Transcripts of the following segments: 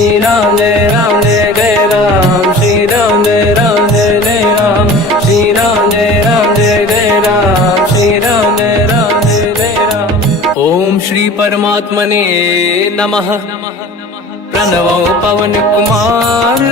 श्री राम जय जय राम, श्री राम जय जय राम, श्री राम जय जय राम, श्री राम जय जय राम। ओम श्री परमात्मने नमः। प्रणवो पवन कुमार,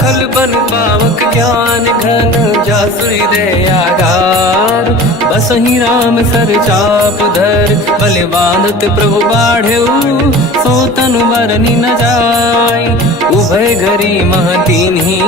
खल बन पावक ज्ञान घन, जासुरी दयागार। बसहि राम सर चाप धर, बल बांधत प्रभु बाढ़ऊ, सो तनु बरनि न जाय। उभय घरी महतीन्ही,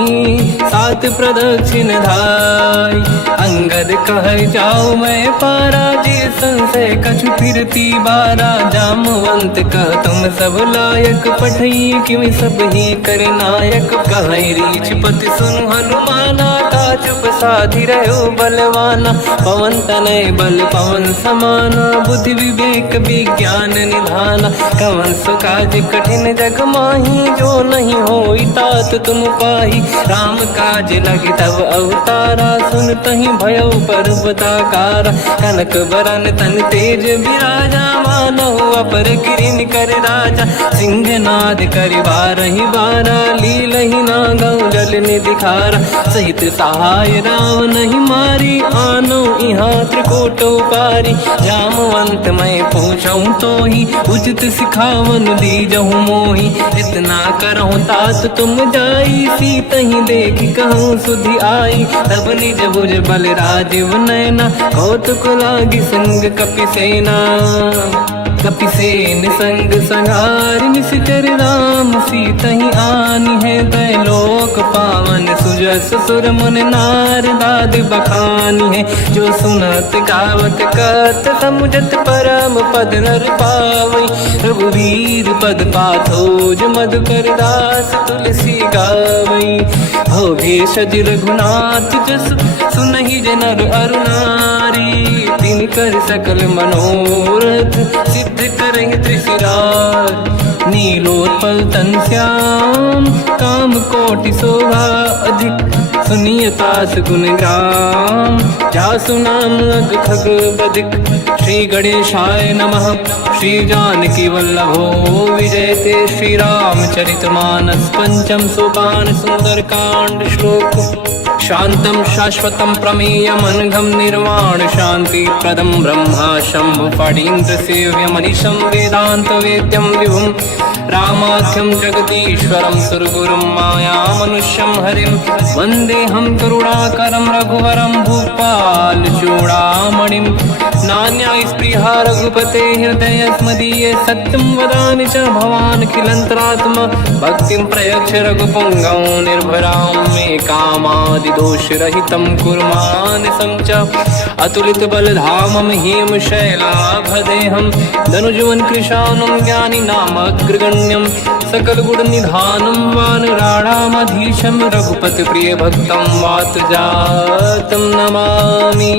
सात प्रदक्षिण धाय। अंगद कह जाओ मैं पारा, जी संशय कछु फिरती बारा। जामवंत कह तुम सब लायक, पठई किमि सब ही कर नायक। कहै रीछ पति सुनु हनुमाना, काचुप साधि रहो बलवाना। पवन तनय बल पवन समाना, बुद्धि विवेक विज्ञान निधाना। कवन सो काज कठिन जग माही, जो नहीं होई तात तुम पाही। राम काज लगे तब अवतारा, सुन तहि भयो पर्वताकारा। कनक बरन तन तेज विराजा, मानहु अपर किरिन कर राजा। सिंहनाद करि बारहि बारा, लीलहि नागौ जल निधि खारा। सहित सहाय राम नहीं मारी, आनो इहाँ त्रिकोटौ पारी। जामवंत मैं पूछऊँ तोहि, उचित सिखावन दीजहु मोहि। इतना करहु तात तुम जाई, सीतहि देखि कहूँ सुधि आई। तब निज भुज बल राजीव नयना, कौतुक लागी संग कपिसेना। कपिसेन संग संहार, निशिचर राम सीतहि आनी है। दैलोक पावन सुजस सुर मुन नार, दाद बखानी है। जो सुनत गावत कहत, समुझत परम पद नर पावै। रघुवीर पद पाथोज, मधुकर दास तुलसी गावै। भोगेशज रघुनाथ जस, सुनहि जनर अरु नारी। तिन कर सकल मनोरथ, सिद्ध करहि त्रिशिरार। नीलोत्पल तन श्याम, काम कोटि शोभा अधिक। सुनिय तास गुण ग्राम, जासु नाम अग खग बदिक। श्री गणेशाय नमः। श्री जानकी वल्लभो विजयते, श्री रामचरित मानस। पंचम सोपान सुंदर कांड श्लोक। शांतं शाश्वतं प्रमेयमनघं, निर्वाण शांति प्रदं ब्रह्मा शंभु फणीन्द्र सेव्यमनिशं। वेदांत वेद्यं विभुं रामाख्यं जगदीश्वरं, सुरगुरुं मायामनुष्यं हरिं। वन्देऽहं करुणाकरं रघुवरं, भूपाल चूडामणिं। नान्यास्पृहा रघुपते हृदयस्मदीये, सत्यं वदामि च भवान् खिलन्तरात्मा। भक्तिं प्रयच्छ रघुपुङ्गं, निर्भरां मे कामादिदोषरहितं कुर्मानसं च। अतुलित बलधामं हेम शैलाभदेहं, धनुजवन कृशानं ज्ञानी नामग्रगण्यं। सकल गुण निधानं वानराणामधीशं, रघुपति प्रिय भक्तं वातजातं नमामि।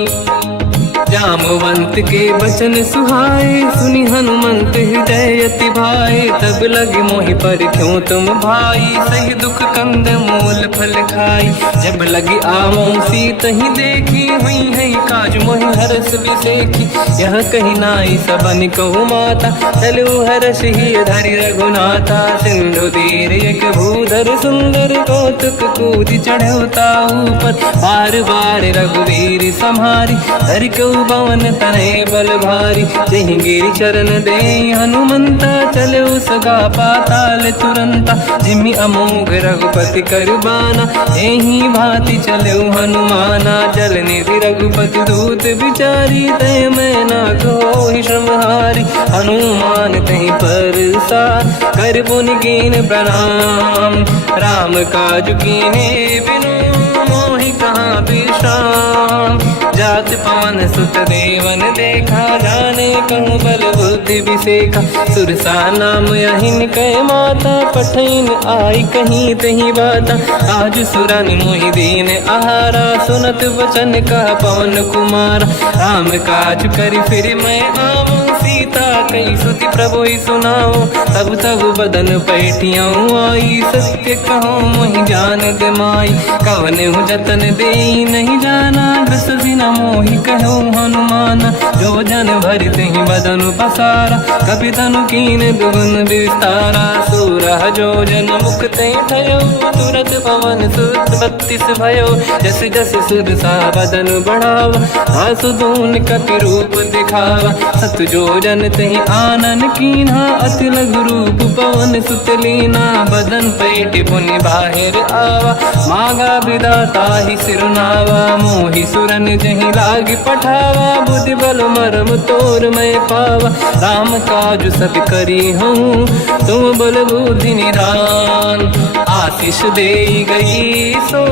जामवंत के बचन सुहाए, सुनि हनुमंत हृदय अति भाए। तब लगे मोहि पर क्यों तुम भाई, सही दुख कंद मूल फल खाई। जब लगी आवों सीतहि देखी, हुई है काज मोहि हरस बिसेखी। यह कही नाई सबन कहु माता, चलु हरष ही धरि रघुनाथा। सिंधु तीर एक भूधर सुंदर, कौतुक कूदि चढ़ऊ ताऊ पर। बार बार रघुवीर सम्हारी, धरि कहु पवन तनय बल भारी। जहि गिरि चरण दे हनुमंता, चलो सगा पाताल तुरंता। जिमि अमोघ रघुपति कर बाना, एहि भांति चलो हनुमाना। जल निधि रघुपति दूत बिचारी, तय मैं ना कोहि श्रमहारी। हनुमान तहि परसा, कर पुनि कीन प्रणाम। राम काज कीने बिनु, मोहि कहाँ विश्राम। जात पवन सुत देवन देखा, जाने कहूँ बल बुद्धि विसेखा। सुरसा नाम यहिन कै माता, पठैन आई कहीं तही बाता। आज सुरन मोहि दीन आहारा, सुनत वचन कह पवन कुमार। राम काज करि फिर मैं आवूं, सीता कई सुति प्रभु ही सुनाओ। तब तब बदन पैठियाऊँ आई, सत्य कहो मोहि जान दे माई। कवन हूँ जतन दे नहीं जाना, बिससी न मोहि कहो हनुमान। जो जन भरित ही बदन पसारा, कपि तनु कीन दुगुन विस्तारा। सूरह जो जन मुक्त भयो, तुरत पवन सुत 32 भयो। जस जस सुर सा बदन बढ़ावा, आसुदून कपि रूप दिखावा। सत जो जन तहि आनन कीन्हा, अति लघु रूप पवन सुत लीना। बदन पैठ पुनि बाहिर आवा, मागा विदाता ही सिरुनावा। मोहि सुरन जहि लाग पठावा, बुद्धि बल मरम तोर मैं पावा। राम काज सब करी हूँ, तुम बल बुद्धि निधान। आशीष दे गई सो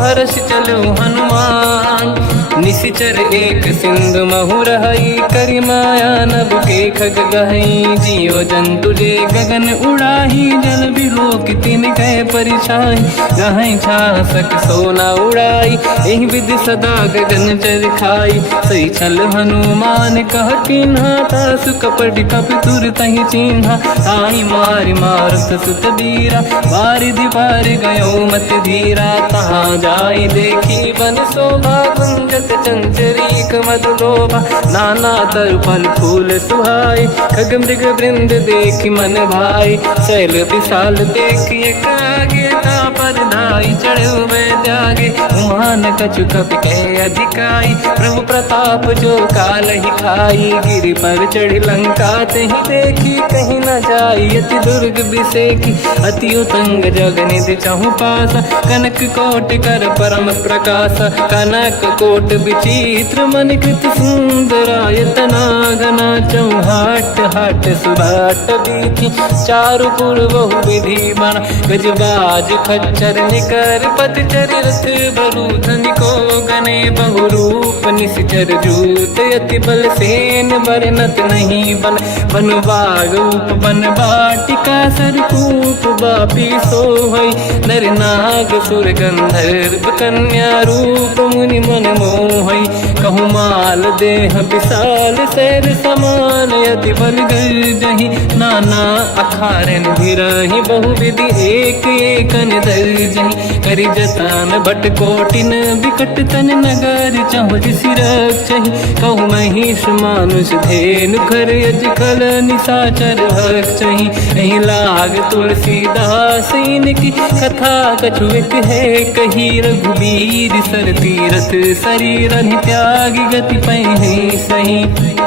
हर्ष चलो हनुमान। निशिचर एक सिंधु महु रहई, करि माया नभ के खग गहई। जीव जंतु जे गगन उड़ाही, जल बिलोक तिन कह परिछाई। गहई छासक सोना उड़ाई, एहि विधि सदा गगन चर खाई। सही छल हनुमान कह किन्हा, तासु कपट कप तुर तहि चिन्हा। आई मारि मारत सुत बीरा, बारिधि पार गयो मत धीरा। तहाँ जाई देखी बन शोभा, गुंजत चंचरीक मधुलोभा। नाना तरु फल फूल सुहाई, खग मृग वृंद देखि मन भाई। शैल विशाल देखि एक आगे, तापर धाई चढ़ु मैं त्यागे। उमान कछु कपि कह अधिकाई, प्रभु प्रताप जो काल ही खाई। गिरि पर चढ़ी लंका तहि देखी, कहीं न जाई अति दुर्ग बिसेकी। अति उतंग जग निधि चहु पासा, कनक कोट कर परम प्रकाश। कनक कोट विचित्र मन कृत सुंदरायतना। घना चौहाट हाट सुभाट बीथी, चारु पुर बहु विधि बना। गजबाज खच्चर निकर पतचर, रथ बरु धनिको गने बहु रूप। निशिचर जूत अति बल सेन, बरनत नहीं बन। बन बाग उप बन बाटिका, सरकूप बापी सोहई। नर नाग सुर गंधर्व कन्या, रूप मुनि मन मोहई। कहु माल देह विशाल, शैल समान अति बल गर्जहि। नाना अखारन भिरहि, बहु विधि एक एकन दर्जहि। करि जतन भट कोटिन, बिकट तन नगर चहु जिसि रक्षहि। कहु महिष मानुष धेनु, खर यज खल निशाचर भक्षहि। एहि लाग तुलसीदास इनकी, कथा कछु एक है कही। रघुबीर सर तीरथ शरीर, त्यागी गति पहि सही।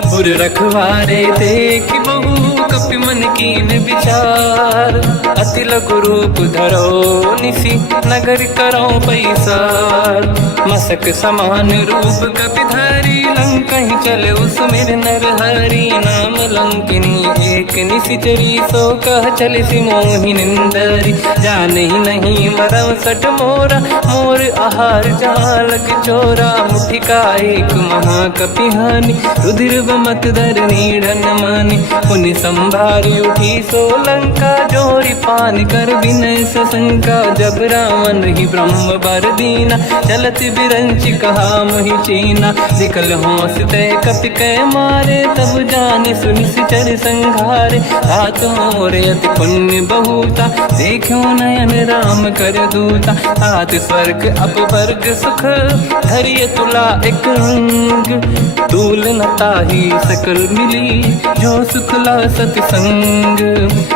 पुर रखवारे देख बहु, कपि मन कीन विचार। अति लघु रूप धरो निसी, नगर करो पैसार। मसक समान रूप कपि धारी, लंका ही चले उसमें नर हरि। नाम लंकिनी एक निशिचरी, सो कह चले सि मोहि निंदरी। जान ही नहीं मरव सठ मोरा, मोर आहार जालक चोरा। मुठिका एक महाकपि हानि, रुधिर बमत धर नीढ़न मानि। पुनि संभारी उठी सो लंका, जोरी पान कर विनय सशंका। जब रावण ही ब्रह्म बर दीना, चलत बिरंचि कहा मोहि चीना। निकल होश तय कपि कै मारे, तब जानि सुनि सिचर संघारे। हाथ मोरे अति पुण्य बहुता, देखो नयन राम कर दूता। हाथ स्वर्ग अपवर्ग सुख, धरिय तुला एक अंग। तूल न ताहि सकल मिली, जो सुख ला सत संग।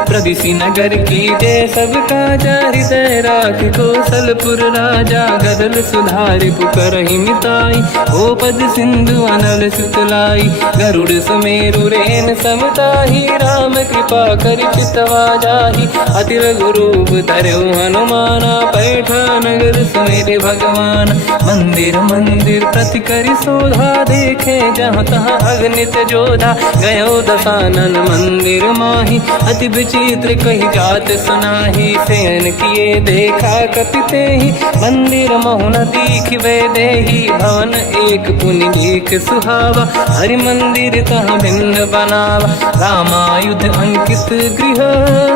प्रदिशि नगर की जय सब काजा, हृदय राख कौशलपुर राजा। गदल सुधारि पुकरहि मिताई, ओ पद सिंधु अनल सुतलाई। गरुड़ सुमेरु रेन समताहि, राम कृपा करि चितवा जाहि। अति लघु रूप धरौ हनुमाना, पैठा नगर सुमेरे भगवान। मंदिर मंदिर प्रति करि शोधा, देखे जहाँ तहाँ अगणित जोधा। गयो दशानन मंदिर माहि, अति विचित्र कही जात सुनाहि। शयन किए देखा कपि तेहि, मंदिर महु न दीखिबे देहि। भवन एक पुनि दीख सुहावा, हरि मंदिर तहाँ भिन्न बनावा। रामायुध अंकित गृह,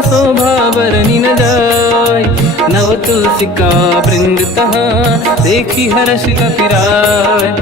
शोभा बरनि न जाय। नव तुलसिका वृंद तहाँ, देखी हर्ष कपि राय।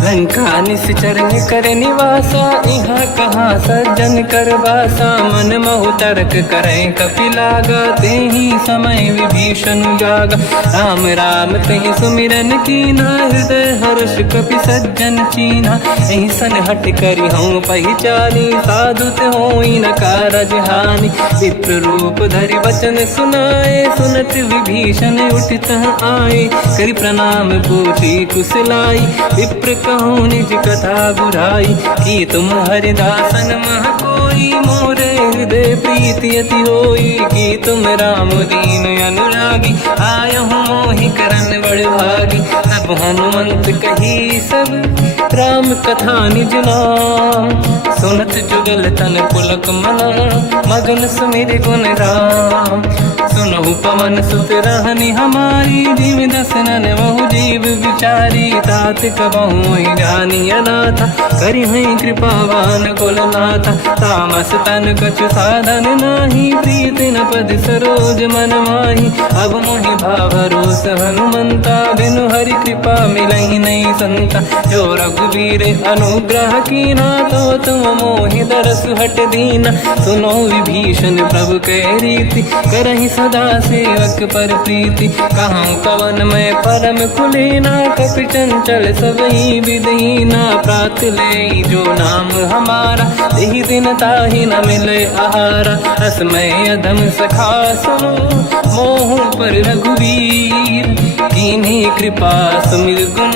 लंका निश्चर कर निवासा, यहाँ कहाँ सज्जन कर बासा। मन महु तर्क करें कपिलागा, तेहि समय विभीषण जागा। राम राम तेहि सुमिरन कीना, हृदय हर्ष कपि सज्जन चीना। एहि सन हट करि हूँ पहिचानी, साधु होई न कारज हानि। विप्र रूप धरि वचन सुनाए, सुनत विभीषण उठित आए। करि प्रणाम पूछी कुशलाई, विप्र कहूँ निज कथा बुराई। कि तुम हरिदासन मह कोई, मोरे हृदय प्रीति अति होई। कि तुम राम दीन अनुरागी, आयहु मोहि करन बड़ भागी। तब हनुमंत कही सब राम कथा निज नाम, सुनत जुगल तन पुलक मना, मगन सुमिर गुण राम। सुनहु पवन सुत रहनि हमारी, जीव दसनन महु जीव विचारी। तात कबहु जानी अनाथा, करि हैं कृपावान कुलनाथा। तामस तन कछु साधन नाही, प्रीति न पद सरोज मन माही। अब मोहि भावरोस हनुमंता, बिनु हरि कृपा मिलहि नहीं संता। जो रघुवीर अनुग्रह कीना, तो तुम मोहि दरस हट दीना। सुनो विभीषण प्रभु के रीति, करहि सदा सेवक पर प्रीति। कहूँ कवन मैं परम कुलीना, कपि चंचल सबहि विदहीना। प्रात ले जो नाम हमारा, तेहि दिन ताहि न मिले आहारा। रसमय अधम सखा सुनो, मोह पर रघुवीर। कीन्ही कृपा सुमिर गुण,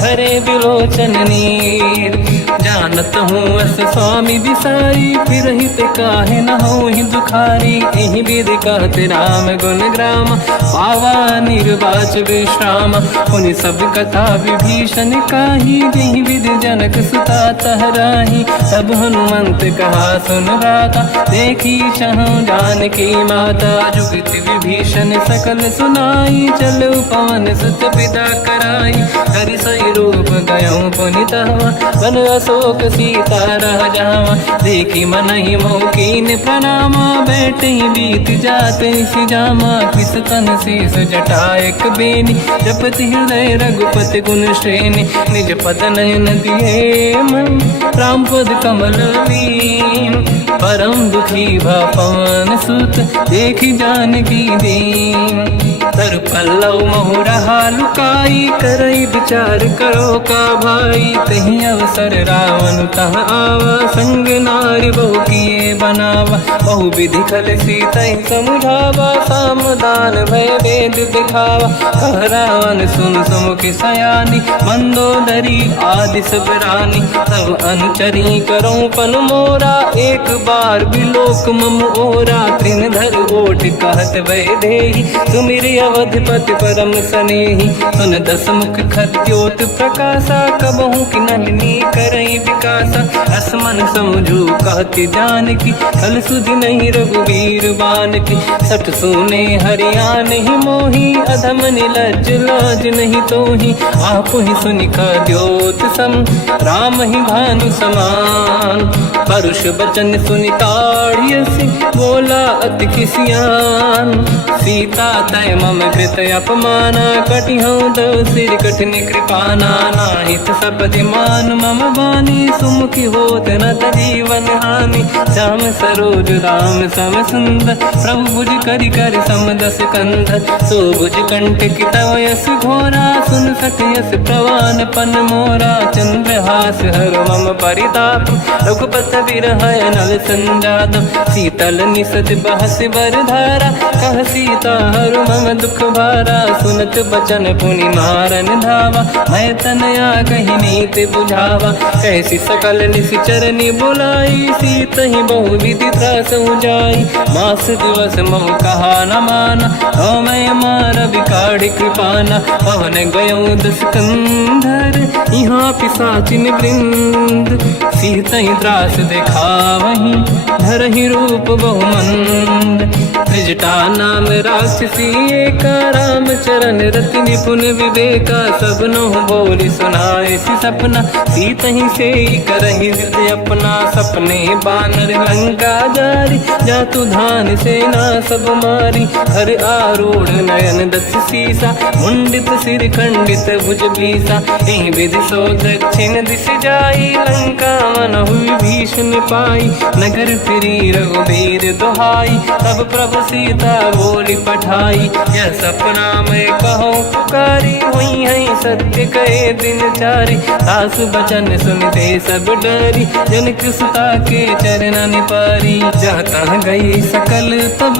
हरे बिलोचन नीर। जानत हूँ अस स्वामी बिसाई, फिर हित काहे न हो ही दुखारी। एहि विधि कहते राम गुण ग्राम, पावा निर्वाच विश्राम। पुनि सब कथा विभीषण काही, जेहि विधि जनक सुता तहराही। तब हनुमंत कहा सुन राता, देखी चहु जानकी माता। जुगति विभीषण सकल सुनाई, चलो पवन सुत पिता कराई। हरि सही रूप गयो पुनि तहवा, बन अशोक सीता रह जावा। देखी मनहि मोह कीन प्रणामा, बैठे बीत जाते सिजामा। किस तन शीस जटा एक बेनी, जपति हृदय रघुपति गुण श्रेणी। निज पद नयन दिए मन, राम पद कमल लीन। परम दुखी भा पवन सुत, देखी जानकी दीन। तर पल्लव महु रहा लुकाई, करई विचार करो का भाई। तहि अवसर रावण तह आवा, संग नारी बहु किए बनावा। बहु विधि खल सीतहि समुझावा, सामदान भय वेद दिखावा। कह रावण सुन सुमुख सयानी, मंदोदरी आदि सब रानी। सब अनुचरी करो पन मोरा, एक बार बिलोक मम ओरा। तृण धर ओठ कहत भय देहि, सुमिर अवधपति परम सनेहि। सुन दस मुख खद्योत प्रकाशा, कबहु कि नलिनी करई विकासा। असमन समझू कहति जानकी, खल सुधि नहीं रघुवीर बानकी। सठ सुने हरियाण ही मोही, अधम निलज्ज लाज नहीं तोही। आप ही सुनि खद्योत सम, राम ही भानु समान। परुष बचन सुनि ताड़ियसि, बोला अति किसियान। सीता तय मम कृत अपमाना, कटिहउँ दो सिर कठिन कृपाना। नाहित सपदि मान मम बानी, सुमुखी होत न जीवन हानि। श्याम सरोज राम सम सुंदर, प्रभु भुज करि कर समदस कंधर। सो भुज कंठ की तव यस घोरा, सुन सठ यस प्रवान पन मोरा। चंद्रहास हर मम परिताप, रघुपत बिरहय नल संजात। शीतल निसत बहस बर धारा, कह सीता हर मम दुख भारा। सुनत बचन पुनि मारन धावा, मैं तनया कही नीति बुझावा। कैसी सकल निश्चरनि बुलाई, सीतहि बहु विधि त्रासहु जाई। मास दिवस मोह कहा न माना, तो मैं मार बिकाढ़ी कृपाना। पवन गयो दस कंधर, यहाँ पिशाचिन वृंद। सीतहि त्रास दिखावहीं, धरहि रूप बहुमंद। निजटा नाम राक्षसी एका, राम चरण रति निपुण विवेका, सबनो बोली सुनाए सी सपना, सीत ही से करहि हृदय अपना, सपने बानर लंका जारी, जातु धान सेना सब मारी, हर आरूढ़ नयन दस सीसा, मुंडित सिर खंडित भुज बीसा, एहि विधि सो दक्षिण दिश जाई, लंका मनहु विभीषण पाई, नगर फिरी रघुबीर दुहाई, तब प्रभु सीता बोली पठाई, यह सपना मैं कहो पुकारी, हुई है सत्य कहे दिन चारी, सास बचन सुनते सब डरी, जनक सुता के चरण निपारी, जहाँ तहाँ गई सकल तब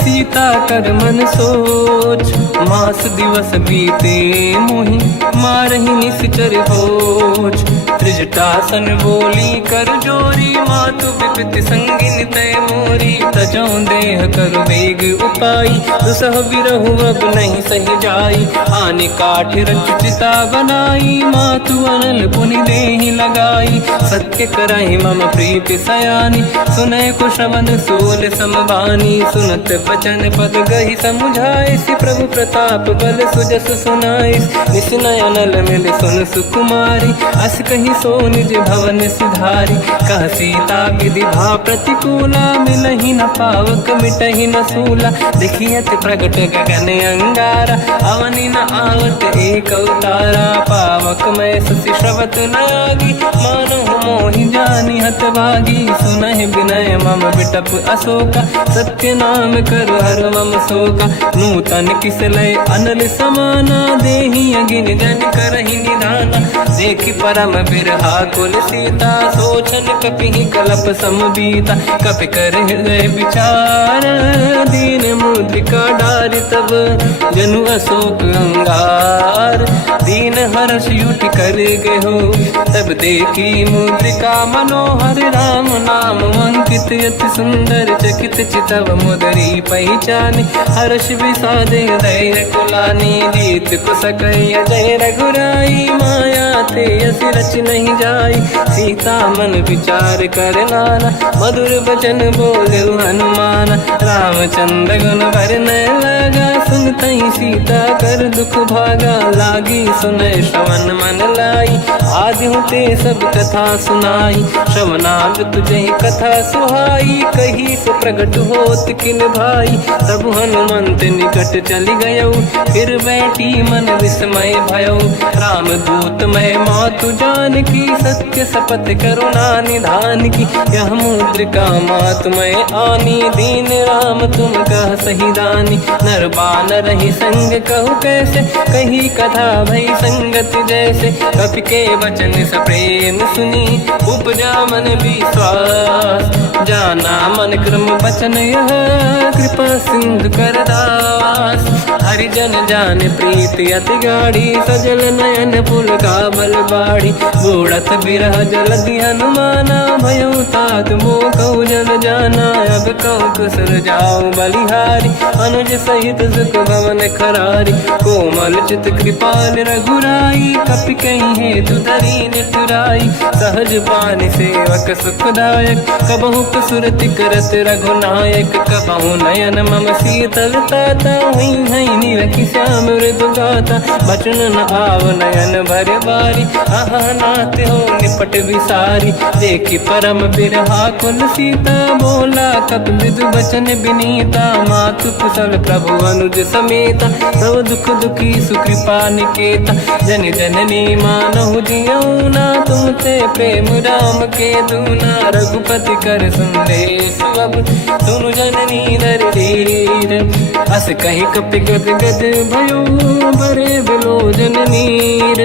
सीता कर मन सोच, मास दिवस बीते मोहि मारहि निश्चर होच, त्रिजटासन बोली कर जोरी, मातु विपति संगिन तय मोरी, तजौ देह कर वेग उपाई, दुसह बिरहु अब नहीं सही जाई, आने काठ रचिता बनाई, मातु अनल पुनि देहि लगाई, सत्य करहि मम प्रीति सयानी, सुनय को श्रवण सोल समबानी, सुनत बचन पद गहि समुझाए, सि प्रभु प्रताप बल सुजस सुनाई, निसनय अनल मिल सुन सुकुमारी, अस कहि सो निज भवन सिधारी, कह सीता विधि भा प्रतिकूला, मिलहि न पावक मिटहि न सूला, देखियत प्रगट गगन अंगारा, अवनि न आवत एक अवतारा, पावक मैं ससि श्रवत न आगी, मानो मोहि जानि हतभागी, सुनहि विनय मम विटप अशोका, सत्य नाम कर हर मम शोका, नूतन किसलय अनल समाना, देहि अगिन जन करहि निधाना, देखि परम बिरहा कुल सीता, सोचन कपिहि कलप समबीता, कपि कर हृदय विचार, दीन मुद्रिका डारि तब जनु अशोक अंगार, दीन हर्ष युति कर गयो, तब देखी मुद्रिका मनोहर, राम नाम अंकित अति सुंदर, चकित चितव मुदरी पहचान, हर्ष विषाद हृदय कुलानी, जीत को सकय जय रघुराई, माया ते असि रच नहीं जाई, सीता मन विचार कर नाना, मधुर बचन बोले हनुमान, रामचंद्र गुण वर्णय लगा, सुनतहि सीता कर दुख भागा, लागी सुनय श्रवण मन लाई, आदि होते सब कथा सुनाई, श्रवणागत तुझे कथा सुहाई, कही सो प्रगट होत किन भाई, तब हनुमंत निकट चली गयो, फिर बैठी मन विस्मय भयो, राम दूत मैं मातु जान की, सत्य शपथ करुणा निधान की, यह मुद्रिका मातु मैं आनी, दीन राम तुम कह सही दानी, नर बानर ही संग कहु कैसे, कही कथा भई संगति जैसे, कपि के वचन सप्रेम सुनी, उपजा मन विश्वास, जाना मन क्रम बचन यह, कृपा सिंधु कर दास, हरिजन जान प्रीति अति गाढ़ी, सजल नयन पुल का बल बाढ़ी, बूढ़त बिरह जलधि हनुमाना, भयो तात मोह कहु जन जाना, अब कहु कुसुर जाओ बलिहारी, अनुज सहित सुख भवन खरारी, कोमल चित कृपाल रघुराई, कपि कहीं हेतु धरी निठुराई, सहज पानि सेवक सुखदायक, कबहु कुसुरति करत रघुनायक, कबहु नयन मम शीतल ताता, हुई है निरखि श्याम मृदु गाता, बचन न आव नयन भर बारी, आहा नाथ हो निपट विसारी, देखी परम बिरहा कुल सीता, बोला कप विदु बचन बिनीता, मातु कुशल प्रभु अनुज समेता, सब दुख दुखी सुकृपा निकेता, जन जननी मानहु जियौना, तुम ते प्रेम राम के दूना, रघुपति कर संदेश अब सुनु जननी दर धीर, अस कहि कपि गद गद भयो, बरे बिलोचन नीर,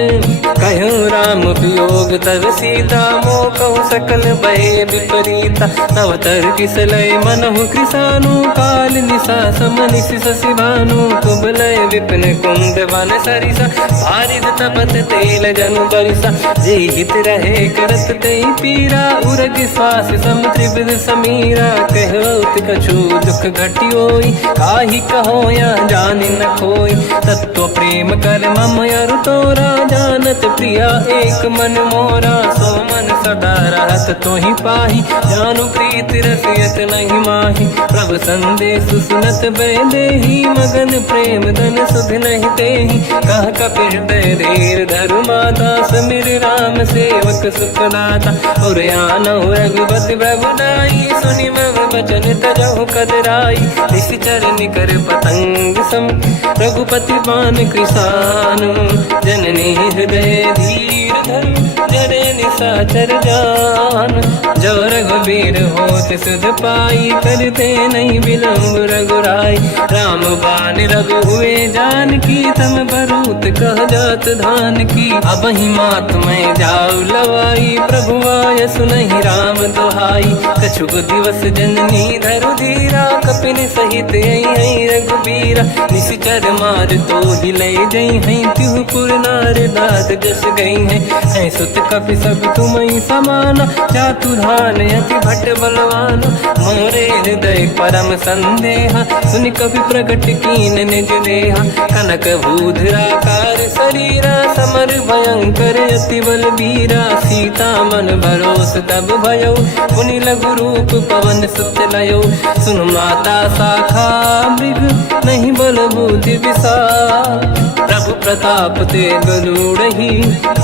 कहो राम वियोग तब सीता, मोह कहु सकल भय विपरीता, तव तर किसलय मनहु कृसानु, काल निशा समनिशि शशि भानु, कुबलय विपिन कुंद वन सरिसा, बारिद तपत तेल जनु बरिसा, जे हित रहे करत ते पीरा, उरग श्वास सम त्रिविध समीरा, कहत कछु दुख घटियोई, काहि कहो या जानि न खोई, तत्व प्रेम कर मम अरु तोरा, जानत प्रिया एक मन मोरा, सो मन सदा रहत तोहि पाहि, जानु प्रीति रसियत नहीं माहि, प्रभु सब संदेश सुनत बैदेही मगन प्रेम धन सुध नहीं तेहि कह कपि हृदय धीर धरु माता समिर राम सेवक सुखदाता और आनौ रघुपति प्रभुदाई सुनि मम वचन तजहु कदराई निश्चर निकर पतंग सम रघुपति पान कृसानु जननी हृदय धीर धरु जरे निशाचर जान जो रघुबीर होत सुध पाई करते नहीं विलम्ब रघुराई राम बान रघु हुए जान की तम बरूत कह जात धान की अब ही मात में जाऊ लवाई प्रभु आय सुनहि राम दोहाई कछुक दिवस जननी धरु धीरा कपिन सहित आई रघुबीरा निश्चर मार तो ही ले जई हैं तिहुपुर नार दाद जस गई है सुत कपि सब तुम समाना चातुधान अति भट बलवान मोरे हृदय परम संदेहा सुनि कपि प्रकट कीन निज देहा कनक भूधराकार शरीरा समर भयंकर अति बलबीरा सीता मन भरोस तब भयो पुनि लघु रूप पवन सुत लयो सुन माता शाखा मृग नहीं बल बुद्धि विशाल प्रभु प्रताप ते गरुड़हि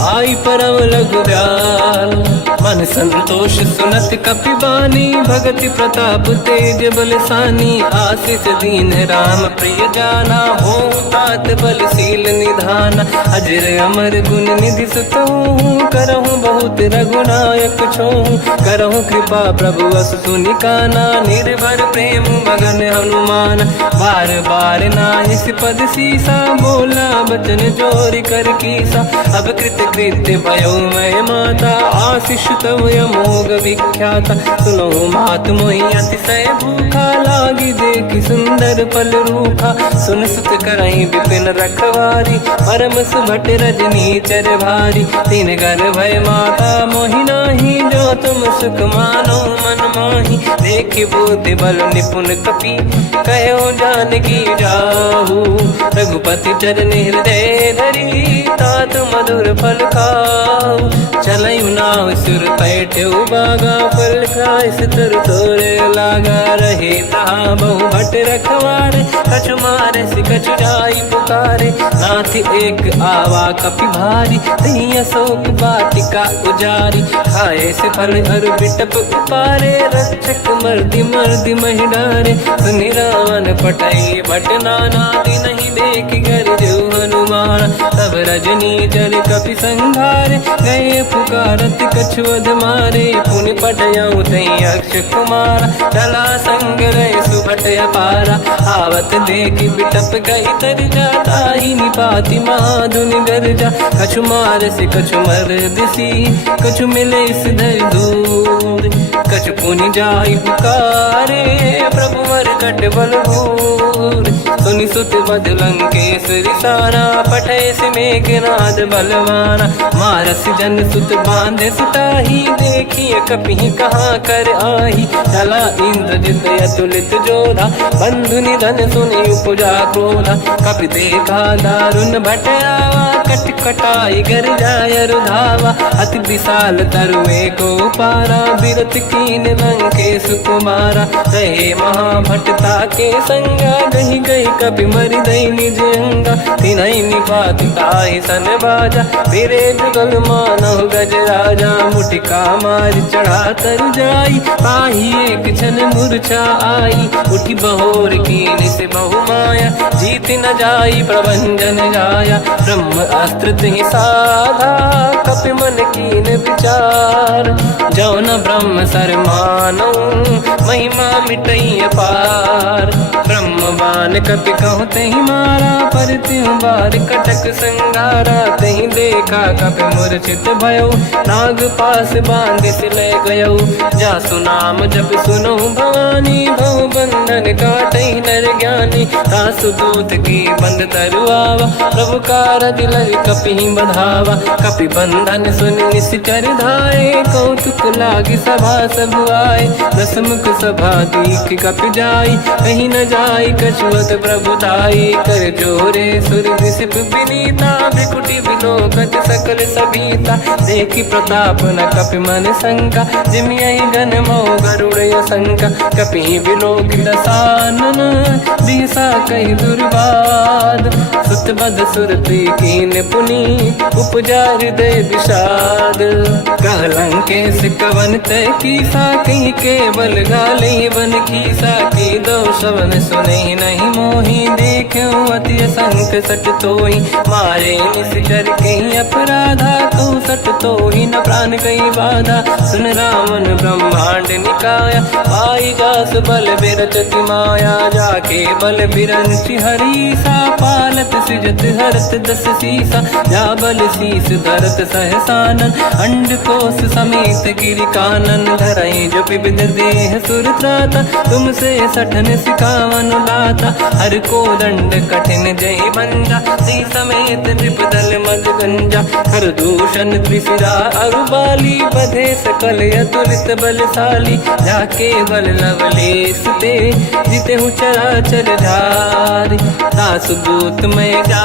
आई परम लघु दयाल मन संतोष सुनत कपि बानी भगति प्रताप तेज बलसानी आशीष दीन राम प्रिय जाना हो तात बलशील निधान अजर अमर गुण निधि सुतहु करहु बहुत रघुनायक छोहु करहु कृपा प्रभु अस सुनि काना निर्भर प्रेम मगन हनुमान बार बार नाहिस पद सीसा बोला बचन जोरि कर कीसा अब कृत कृत्य भयो मैं माता आशीष तव अमोघ विख्याता सुनो मात मोहि अतिशय भूखा लागी देखि सुंदर फल रूखा सुन सुत करहि विपिन रखवारी परम सुभट रजनी चर भारी तीन घर भय माता मोहि नाही जो तुम सुख मानो मन माही देखि बुद्धि बल निपुण कपि कहो जानकी जाहू रघुपति चरण हृदय धरी तात मधुर फल खाऊ चलयु नाव सुर पैठ्यु बागा फल खाय सितर तोरे लागा रहे तहा बहु भट रखवारे कछु मारे सि कछु जाई पुकारे नाथ एक आवा कपि भारी तही अशोक वाटिका उजारी खाए से फल अरु बिटप उपारे रक्षक मर्दि मर्दि महि डारे सुनि रावण पटई भट नाना दिन नहीं देख कर जो हनुमान तब रजनी चर कपि संघारे गए पुकारत कछुअध मारे पुनि पटयऊ तई अक्ष कुमार चला संग रहे सुभट अपारा आवत देखि बिटप गई तर जाता ही निपाति माधुनि गर्जा कछु मार से कछु मर दिसी कछु मिले इस धर दूर कछु पुनि जाई पुकारे प्रभु वर कट बलभूर सुनि सुत बद लंकेश्वरी सारा पठे से मेघनाद बलवाना मारस जन सुत बांधे सुताही देखिए कपि कहाँ कर आही चला इंद्रजित अतुलित जोधा बंधु निधन सुनि उपजा क्रोधा कपि देखा दारुण भट आवा कट कटाई गर जाय रुधावा अति विशाल तरुए को पारा बिरत कीन लंकेश कुमारा रहे महाभटता के संगा गही गई कपि मरि दई निज अंगा तिनहि निपात ताहि सन बाजा फिरे जुगल मानव गज राजा मुटिका मार चढ़ा तर जाई पाही एक क्षण मूर्छा आई उठी बहोर कीन से बहु माया जीत न जाई प्रभंजन जाया ब्रह्म अस्त्र तिहि साधा कपि मन कीन विचार जो न ब्रह्म सर मानो महिमा मिटई अपार ब्रह्म बान कपि कहु तहि मारा पर त्यों बार कटक संगारा तहि देखा कपि मूर्छित भयो नाग पास बांध से ले गयो जासु नाम जप सुनो भवानी भव बंधन काटहि नर ज्ञानी तासु दूत की बंद तरुआवा प्रभु कारज लग कपि बधावा कपि बंधन सुन निश्चर धाये कौतुक लागी सभा सब आए दसमुख सभा दीख कपि जाई कहीं न जाई कछुअ सुत प्रभुताई कर जोरे सुर विसिप विनीता भ्रिकुटी विलोकत सकल सबीता देखी प्रताप न कपि मन शंका जिमियहि गण मो गरुड़ शंका कपि विलोकित दसानन दिशा कई दुर्वाद सुत बद सुरति कीन पुनी उपजा हृदय विषाद कहलंके सिकवन तय कीसा कहीं केवल गाले बन कीसा की दो शवन सुने नहीं मोही देखो अति संत सट तोही मारे निश्चर कहीं अपराधा तो सट तोही न प्राण कहीं बाधा सुन रावण ब्रह्मांड निकाया पाई जास बल बिरचति माया जाके बल बिरंचि हरीसा पालत सृजत हरत दस सीसा जा बल शीस धरत सहसानन अंड कोश समेत गिरि कानन धरई जो विविध देह सुर त्राता तुमसे सठन सिखावन लाता हर को दंड कठिन जय बंजा सी समेत नृपदल मद गंजा हर दूषण त्रिशिरा अरुबाली बधे सकल अतुलित बलशाली जाके बल लवलेस ते जिते हूँ चराचर धारी दास दूत में जा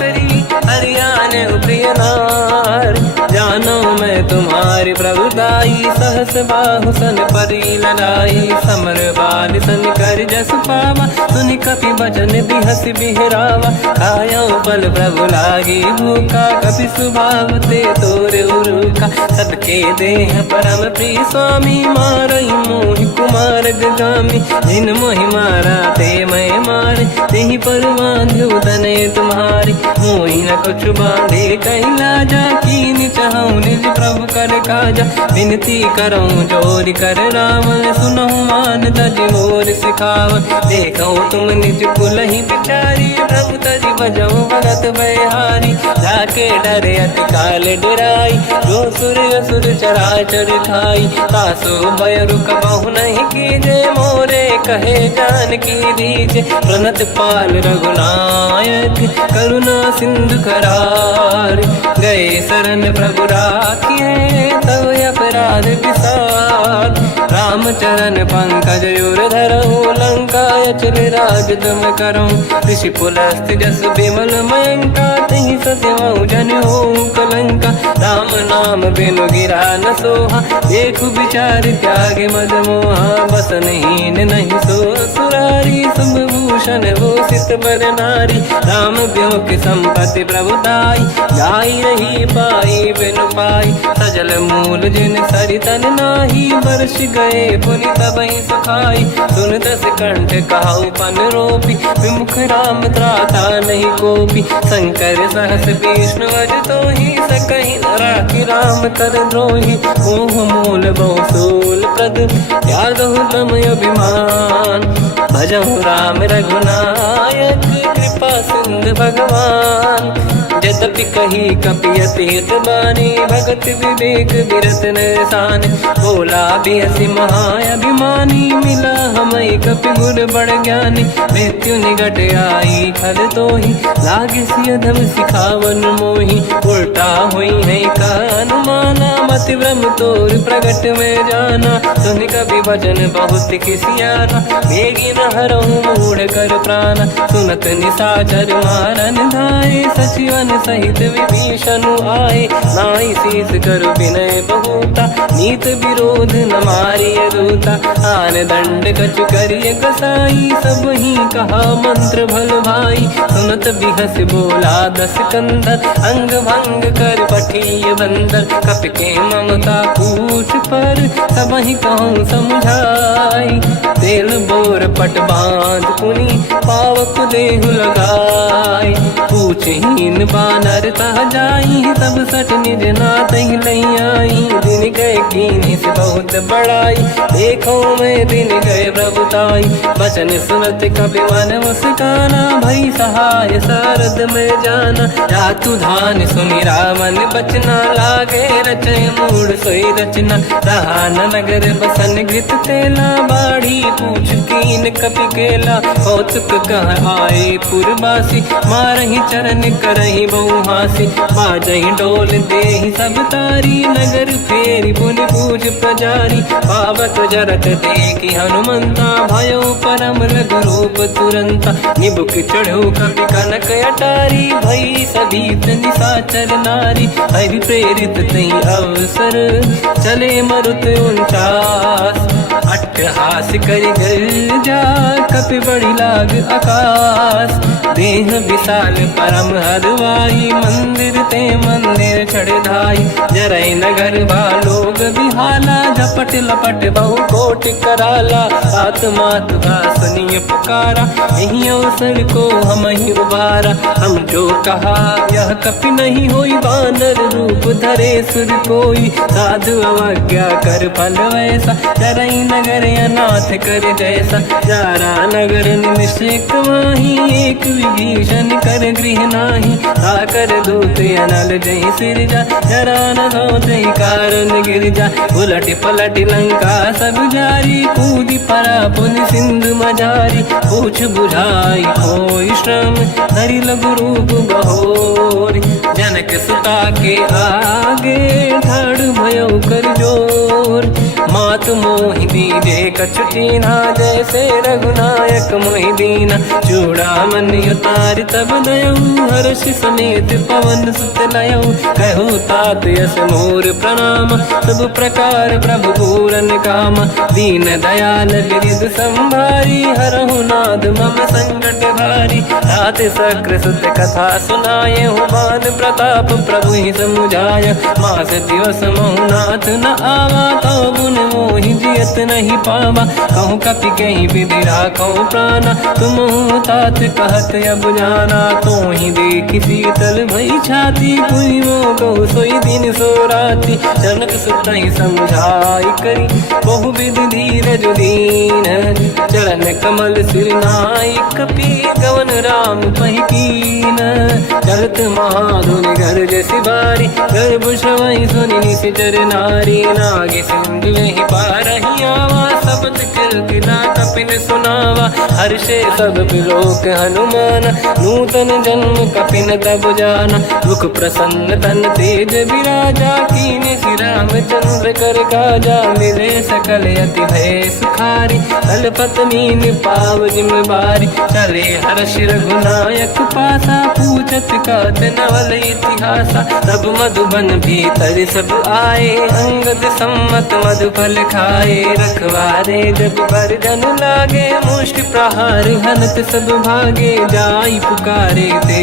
करी हरियाण प्रिय नार जानो मैं तुम्हारी प्रभुताई सहस बाहु सन परी लड़ाई समर बाल सन कर जस पावा सुनि कपि बचन बिहस बिहरावा खायो बल प्रभु लागी भूखा कपि सुभाव ते तोरे उरुका सबके देह परम प्रिय स्वामी मारई मोहि कुमार गगामी जिन मोहि मारा ते मैं मारे तेहि पर बांधो तने तुम्हारी मोहि न कुछ बांधे कहीं लाजा कीन चाहूं निज प्रभु कर काजा विनती करूं जोरी कर रावण सुनो मान तज मोर सिखाव देखो तुम निज कुल ही बिचारी प्रभु तज बजो भगत बहारी जाके डरे अति काल डराई जो सुर असुर चराचर खाई तासो भय रुक बहु नहीं कीजे मोरे कहे जान की दीजे प्रणत पाल रघुनायक करुणा सिंधु करार गए शरण प्रभु राखिए तब अपराध विसार रामचरण पंकज युर धरऊ लंका अचल राज तुम करो ऋषि पुलस्त जस विमल मयंका तहि सत्यमऊ जन हो कलंका राम नाम बिनु गिरा न सोहा देखु विचार त्याग मद मोहा बसनहीन नहीं सो सुरारी सुभूषण भूषित बर नारी राम ब्यों की संपत्ति प्रभुताई जाई रही पाई बिनु पाई सजल मूल जिन सरितन नाही वर्ष गए पुनि तबहि सुखाई सुन दस कंठ कहाऊ पन रोपी विमुख राम त्राता नहीं कोपी शंकर सहस विष्णु अज तो ही सकहि न राखि राम कर द्रोही मोह मूल बहु सूल प्रद त्यागहु तम अभिमान भजहु राम रघुनायक कृपा सिंधु भगवान यद्यपि कही कपियति हित बानी भगत विवेक बिरत निशान बोला बिहसी महाअभिमानी मिला हमें कपि गुर बड़ ज्ञानी मृत्यु निकट आई खल तो ही लागे सियधम सिखावन मोही उल्टा हुई है का अनुमाना मति ब्रह्म तोर प्रगट में जाना सुन कभी भजन बहुत खिसियाना बेगी न हरहु मूढ़ कर प्राण सुनत निशाचर मारन धाये सचिवन सहित विभीषण आए नाई शीस कर विनय बहुता नीत विरोध न मारिय दूता आन दंड कछु करिय कसाई सब ही कहा मंत्र भल भाई सुनत बिहस बोला दस कंदर अंग भंग कर पठिय बंदर कपि के ममता पूछ पर सब ही कहूँ समझाई तेल बोर पट बांध पुनि पावक देहु लगाई पूछहीन बानर तह जाई सब सट निज नाथ ही लई आई दिन गए कीनी से बहुत बड़ाई देखो मैं दिन गए प्रभुताई बचन सुनत कपि मन मुस्काना भई सहाय सारद में जाना जातु धान सुनि रामन बचना लागे रचय मूड सोई रचना रहा नगर बसन घृत तेला बाढ़ी पूछ कीन कपि केला कौतुक कह आए पुरबासी मारहि चरण करहि नहीं बहु हासी बाजही डोल देहि सब तारी नगर फेरी पुनि पूज प्रजारी पावत जरत देखी हनुमंता भयो परम लघु रूप तुरंता निबुक चढ़ो कपि कनक अटारी भई सभीत निशाचर नारी हरि प्रेरित तई अवसर चले मरुत 49 अट्टहास करि गर्जा कपि बड़ी लाग आकाश देह विशाल परम हरवाई मंदिर ते मंदिर चढ़ धाई जरई नगर बालोग बिहाला झपट लपट बहु कोट कराला आत्मात सुनिय पुकारा यही अवसर को हम ही उबारा हम जो कहा यह कपि नहीं होई वानर रूप धरे सुर कोई साधु अवज्ञा कर फल वैसा जरई नगर अनाथ कर जैसा जारा नगर निमिषक माही एक विभीषण कर गृह नाही आकर दूत अनल जय सिरजा जरा न सोते कारण गिरजा उलट पलट लंका सब जारी कूदी परा पुन सिंधु मजारी पूछ बुझाई कोई श्रम धरि लघु रूप बहोरी जनक सुता के आगे ठाड़ भयो कर जोर मात मोहि दीजे कछु कीन्हा जैसे रघुनायक मोहि दीना चूड़ामणि उतारि तब दयऊ हर्ष समेत पवन सुत लयऊ कहु तात यस मोर प्रणाम सब प्रकार प्रभु पूरन काम दीन दयाल गिरिध संभारी हरहु नाद मम संकट भारी तात सक्र सुत कथा सुनाये हुमान प्रताप प्रभु ही समुझाय मास दिवस महुनाथ न आवा तो गुण मोहि जियत नहीं पावा कहूँ कपि कहीं विधि राखो प्राणा तुम तात कहत अब जाना तो ही देखी शीतल भई छाती कोई वो कहु सोई दिन सो राती जनक सुत ही समझाई करी बहु विधि धीरज दीन चरण कमल सिर नाई कपि गवन राम पहिकीन चलत महाधुनि गर्ज सिबारी गर्भ श्रवई सुनि निशिचर नारी नागे सिंधु ही पारही आवा शब्द कीर्तिना कपिन सुनावा हर्षे सब बिलोक हनुमान नूतन जन्म कपिन तब जाना मुख प्रसन्न तन तेज विराजा कीने श्री रामचंद्र कर काजा मिले सकल अति भय सुखारी कलपत मीन पाव जिम्मेवारी चले हर्ष रघुनायक पासा पूछत कात नवल इतिहासा तब मधुबन भीतर सब आए अंगद सम्मत मधुफल खाए रखवारे जब पर जन लागे मुष्टि प्रहार हनत सब भागे जाई पुकारे ते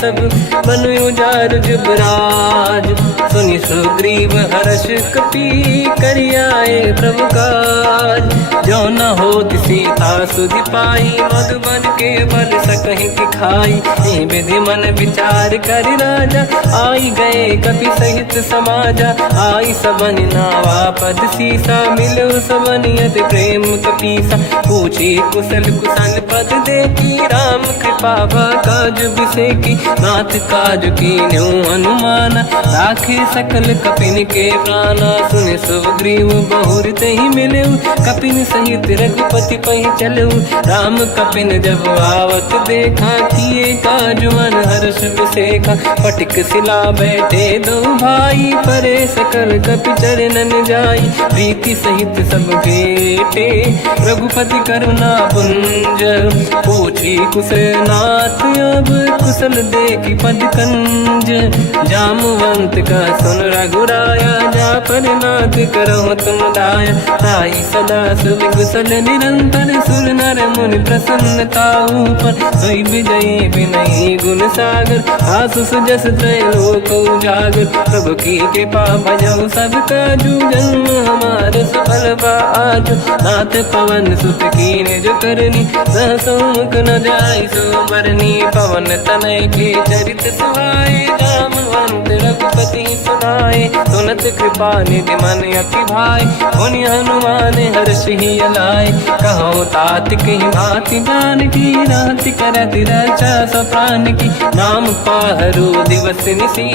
सब बनु उजार जुबराज सुनि सुग्रीव हर्ष कपि करियाए प्रभु काज जो न होत सीता सुधि पाई मधुबन के बल सकहि खाई हे विधि मन विचार कर राजा आई गए कपि सहित समाजा आई सबन नावा पद सीसा मिलो सबनियत प्रेम कपीसा पूछी कुशल कुशल पद देखी राम कृपा काज बिसेकी नाथ काज की न्यू हनुमान राखे सकल कपिन के प्राणा सुन सुग्रीव बहुर ही मिले कपिन सहित रघुपति पहि चलऊ राम कपिन जब आवत देखा किए काज मन हर्ष बिसेखा पटिक सिला बैठे दो भाई परे सकल कपि चरणन जाई प्रीति सहित सब बेटे रघुपति करुणा पुंज पूछी कुशलनाथ अब कुशल देखी पद कंज जामवंत का सुन रघुराया जा पर नाथ करो तुम दाया ताई सदा सुख कुशल निरंतर सुर नर मुनि प्रसन्नता ऊपर सोई विजयी विनयी गुण सागर आसु सुजस त्रैलोक उजागर प्रभु की कृपा भजऊ सब काजू जन्म हमार सफल आज नाथ पवन सुत कीने जो करनी सहसोमुख न जाय सो मरनी पवन तनय के चरित सुहाए जामवंत रघुपति सुनाए सुनत कृपा निधि मन अति भाई मुनि हनुमान हर्ष ही अलाए कहो तात कहीं भांति जान की रात करत रक्षा सप्राण की नाम पाहरु दिवस निसी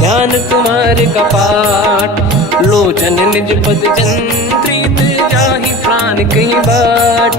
ध्यान तुम्हारे कपाट लोचन निज पद जंत्रित जाहि प्राण जान कहीं बाट।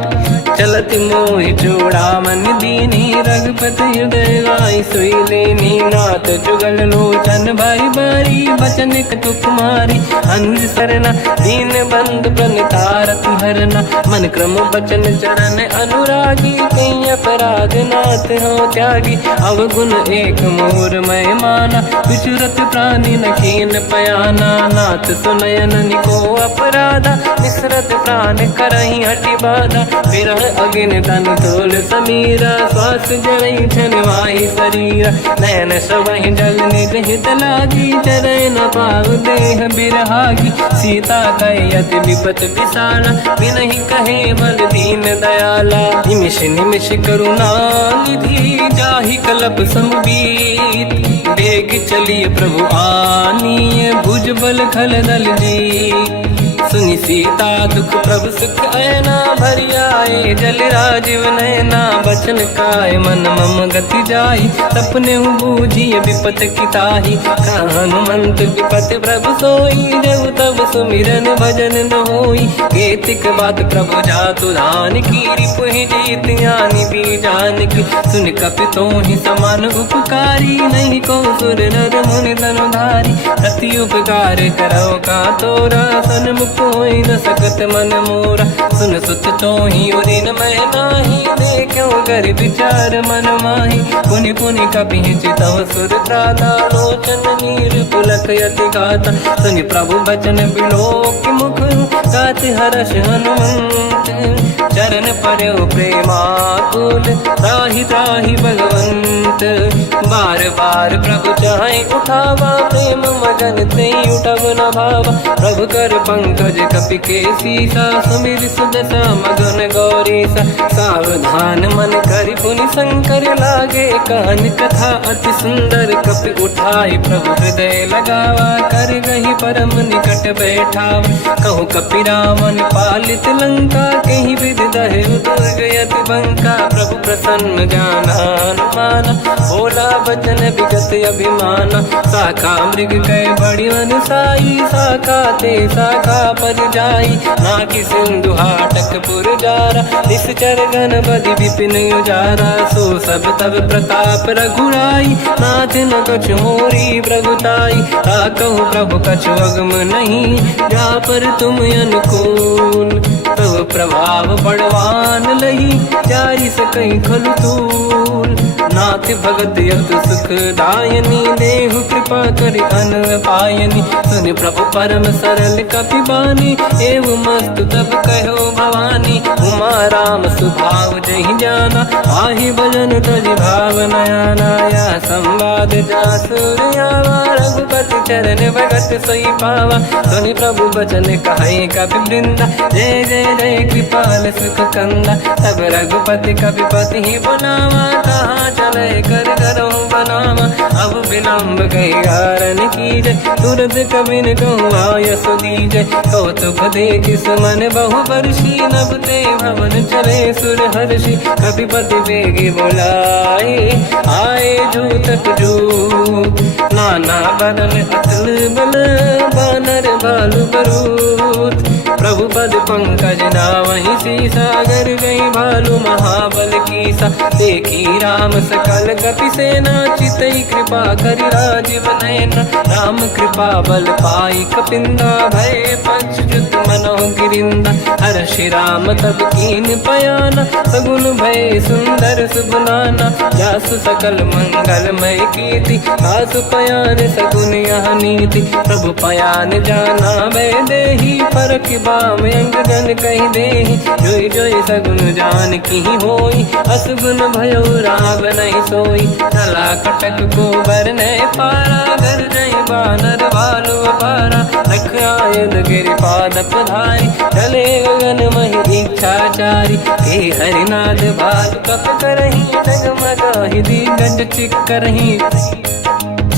चलत मोहि चूड़ा मन दीनी, रघुपति हृदय लाई सोई लेनी। नाथ जुगल लोचन बारी बारी, बचन कटु कुमारी। अंध सरना दीन बंधु प्रणतारति हरना, मन क्रम बचन चरण अनुरागी। कहीं अपराध नाथ हो त्यागी, अवगुण एक मोर मैं माना। विचुरत प्राणी न कीन पयाना, नाथ सुनयन निको अपराधा। निसरत प्राण करही हटि बाधा, विरह अगिन तन तोल समीरा। श्वास जड़ई छनवाही शरीरा, नयन सबहि जल निज हित लागी। चरण न पाव देह बिरहागी, सीता कहे अति विपत विसाला। बिनहि कहे बल दीन दयाला, निमिष निमिष करुणा निधि। जाहि कलप समबीत, बेग चलिए प्रभु आनीय। भुज बल खल दल जी, सुनि सीता दुख प्रभु सुख ऐना। भरि आए जल राजीव नैना, बचन काय मन मम गति जाई। सपने बूझिए विपत किताही, हनुमंत विपत प्रभु सोई। जब तब सुमिरन भजन न होई, केतिक बात प्रभु जातु धान की। रिपुहि जीत ज्ञानी बीजान की, सुन कपि तोहि समान उपकारी। नहीं को सुर नर मुनि धनुधारी, अति उपकार करो का तोरा। सन्मुख होई न सकत मन मोरा, सुन सुत तोहि उदिन मैं नाही। देखो कर विचार मन माही, पुनि पुनि कपि चितव सुर त्राता। लोचन नीर पुलक यति गाता, सुनि प्रभु बचन बिलोक मुख। गात हर्ष हनुमंत, चरण पर्यो प्रेमाकुल। त्राहि त्राहि भगवंत, बार बार प्रभु चाहे उठावा। प्रेम मगन ते उठब न भावा, प्रभु कर पंकज कपि के सीसा। सुमिर सुदशा मगन गौरीसा, सावधान मन करि पुनि शंकर लागे। कान कथा अति सुंदर, कपि उठाई प्रभु हृदय लगावा। कर गही परम निकट बैठावा, कहु कपि रामन पालित लंका। कहीं विधि दहे दुर्ग यति बंका, प्रभु प्रसन्न जाना अनुमाना। बोला बचन विगत अभिमाना, शाखा मृग कह बड़ी अनुसाई। शाखा ते शाखा पर जाई, नाकि सिंधु हाटक पुर जारा। निश्चर गण बदि विपिन उजारा, सो सब तब प्रताप रघुराई। नाथ न कछु मोरी प्रभुताई, कहु प्रभु कछु अगम नहीं। जा पर तुम अनुकूल, तब प्रभाव बड़वान लही। जाई सकई खलु तूल, नाथ भगत यत सुख दायनी। देहु कृपा करि अन पायनी, सुनि प्रभु परम सरल कपि बानी। एव मस्तु तब कहो भवानी, उमा राम सुभाव जहि जाना। आहि भजन तजि भाव नयाना, या संवाद जासुर आवा। रघुपति चरण भगत सोई पावा, सुनि प्रभु बचन कहे कपि वृंदा। जय जय जय कृपाल सुख कंदा, तब रघुपति कपिपति ही बनावा। कहाँ चले कर करो बनावा, अब विलम्ब कही कारण कीजय। तुरत कबिन कहूँ आयस दीजय, कौतुक देख सुमन बहु वर्षी। नभ ते भवन चले सुर हर्षि, कपिपति बेगी बुलाए। आए जूतक जूत, नाना बदन अतल बल। बानर भालु बरूत, प्रभु पद पंकज नावहि सीसा। गर गई भालु महाबल कीसा, देखी राम सकल कपि सेना। चितई कृपा करि राजीव नयना, राम कृपा बल पाई कपिंदा। भय पक्षुत मनोह गिरिंदा, हर्षि राम तब कीन पयाना। सगुन भय सुंदर सुबनाना, जासु सकल मंगलमय कीर्ति। आसु पयान सगुन यह नीति, प्रभु पयान जाना भय देहि। फरक बाम अंग जन कहि देहि, जोई जोई सगुन जान की होई। असगुन भयो राव नहीं सोई, चला कटक को बरने पारा। घर जय बानर भालु अपारा, लख आयन गिरिपाद पधारी। चले गगन महि इच्छाचारी, के हरिनाथ भालु कप करही। डगमगाहि दिग्गज चिक्करही,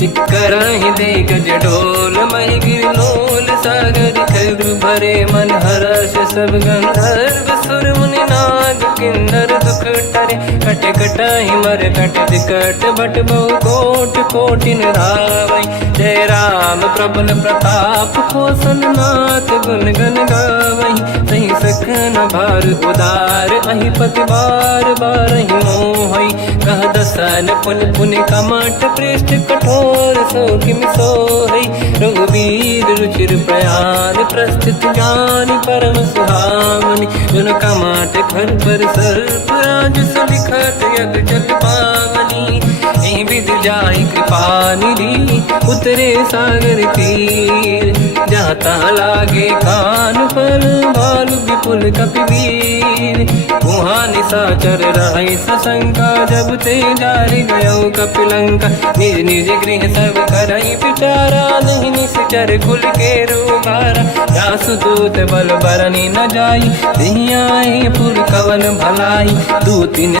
चिक्कराही दे गज ढोल मही गिरलोल सागर खर भरे मन हर्ष सब गंधर्व सुर मुनि नाग किन्नर दुख टरे कट कटाही मर कट विकट भट बहु कोट कोटिन रावै जय राम प्रबल प्रताप कोसन नाथ गुण गन गावै सही सकन भार उदार अहि पति बार बार ही मोहै कह दसन पुन पुन कमठ पृष्ठ कठोर सो किम सोहै रघुवीर रुचिर प्रयाण प्रस्थित ज्ञान परम सुहावनी जुन कमठ घर पर सर्प राज सलिखत यग जल पावनी एहि विधि जाहि कृपा निधि उतरे सागर तीर जाता लागे कान पर भालु विपुल कपिवीर वहाँ निशाचर रहे सशंका जब ते जारि गयो कपिलंका निज निज गृह सब करई विचारा नहीं निश्चर कुल के रूबारा जासु दूत बल बरनी न जाई दिहियाए पुर कवन भलाई दूतिन